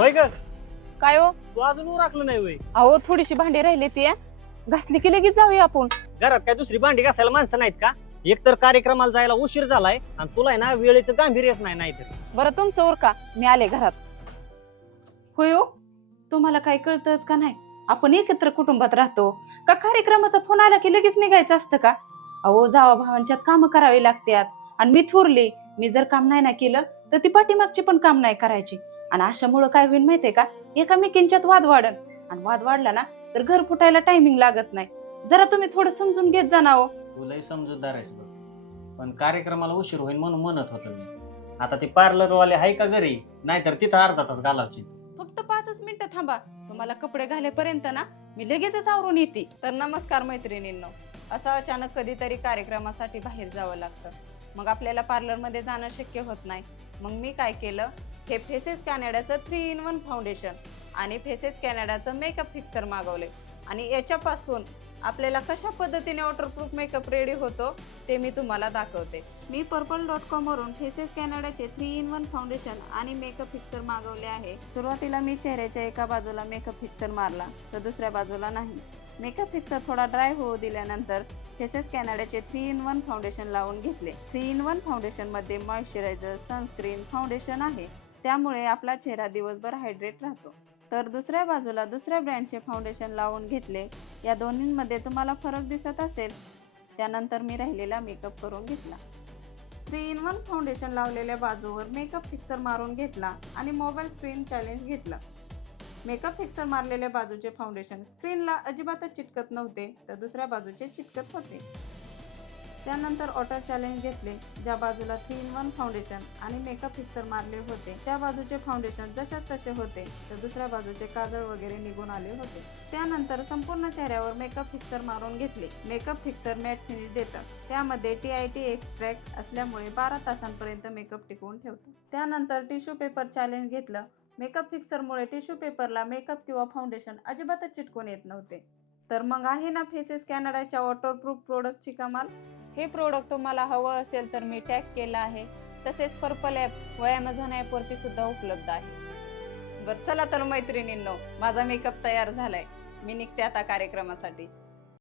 होय ग. काय हो? तू अजून उरकलं नाही होय? अहो थोडीशी भांडी राहिली ती घासली की लगेच जाऊया आपण. घरात काय दुसरी भांडी घासायला माणसं नाहीत का? एकतर कार्यक्रमाला जायला उशीर झालाय आणि तुला आहे ना वेळेचं गांभीर्यच नाहीतर. बरं तुमचं उरका, मी आले घरात. होय हो, तुम्हाला काय कळतच का नाही? आपण एकत्र कुटुंबात राहतो का कार्यक्रमाचा फोन आला की लगेच निघायचं असतं का? अहो जावा भावांच्यात काम करावी लागतात आणि मी थोरली, मी जर काम नाही ना केलं तर ती पाठीमागची पण काम नाही करायची. आणि अशामुळं काय होईल माहितीये का, एकामेकींच्यात वाद वाढन आणि वाद वाढला ना तर घर फुटायला टायमिंग लागत नाही. जरा तुम्ही थोडं समजून घेत जा ना हो. तुलाही समजूतदार आहेस बघ, पण कार्यक्रमाला उशीर होईल म्हणून म्हणत होतो मी. आता ती पार्लरवाले आहे का घरी? नाहीतर तिथं अर्धा तास घालावची. फक्त 5 मिनिटं थांबा, तुम्हाला कपडे घालेपर्यंत ना मी लगेचच आवरून येते. तर नमस्कार मैत्रिणींनो. असं अचानक कधीतरी कार्यक्रमासाठी बाहेर जावं लागतं, मग आपल्याला पार्लरमध्ये जाणं शक्य होत नाही. मग मी काय केलं, हे फेसेस कॅनडाचं 3-in-1 फाउंडेशन आणि फेसेस कॅनडाचं मेकअप फिक्सर मागवले आणि याच्यापासून आपल्याला कशा पद्धतीने वॉटरप्रूफ मेकअप रेडी होतो ते मी तुम्हाला दाखवते. मी purple.com वरून फेसेस कॅनडाचे 3-in-1 फाउंडेशन आणि मेकअप फिक्सर मागवले आहे. सुरुवातीला मी चेहऱ्याच्या एका बाजूला मेकअप फिक्सर मारला तर दुसऱ्या बाजूला नाही. मेकअप फिक्सर थोडा ड्राय होऊ दिल्यानंतर फेसेस कॅनडाचे 3-in-1 फाउंडेशन लावून घेतले. 3-in-1 फाउंडेशन मध्ये मॉइश्चरायझर, सनस्क्रीन, फाउंडेशन आहे, त्यामुळे आपला चेहरा दिवसभर हायड्रेट राहतो. तर दुसऱ्या बाजूला दुसऱ्या ब्रँडचे फाउंडेशन लावून घेतले. या दोन्हींमध्ये तुम्हाला फरक दिसत असेल. त्यानंतर मी राहिलेला मेकअप करून घेतला. 3-in-1 फाउंडेशन लावलेल्या बाजूवर मेकअप फिक्सर मारून घेतला आणि मोबाईल स्क्रीन चॅलेंज घेतला. मेकअप फिक्सर मारलेल्या बाजूचे फाउंडेशन स्क्रीनला अजिबातच चिटकत नव्हते, तर दुसऱ्या बाजूचे चिटकत होते. त्यानंतर वॉटर चॅलेंज घेतले. ज्या बाजूला 3-in-1 फाउंडेशन आणि मेकअप फिक्सर मारले होते त्या बाजूचे फाउंडेशन जशाच तसे होते, तर दुसऱ्या बाजूचे काजळ वगैरे निघून आले होते. त्यानंतर संपूर्ण चेहऱ्यावर मेकअप फिक्सर मारून घेतले. मेकअप फिक्सर मॅट फिनिश देतात, त्यामध्ये TIT एक्स्ट्रॅक्ट असल्यामुळे 12 तासांपर्यंत मेकअप टिकवून ठेवतो. त्यानंतर टिश्यू पेपर चॅलेंज घेतलं. मेकअप फिक्सरमुळे टिश्यू पेपरला मेकअप किंवा फाउंडेशन अजिबातच चिटकून येत नव्हते. तर मग आहे ना फेसेस कॅनडाच्या वॉटरप्रूफ प्रोडक्टची कमाल. हे प्रोडक्ट तुम्हाला हवं असेल तर मी टॅग केला आहे. तसेच पर्पल ॲप व ॲमेझॉन ॲपवरती सुद्धा उपलब्ध आहे. बरं चला तर मैत्रिणींनो, माझा मेकअप तयार झालाय, मी निघते आता कार्यक्रमासाठी.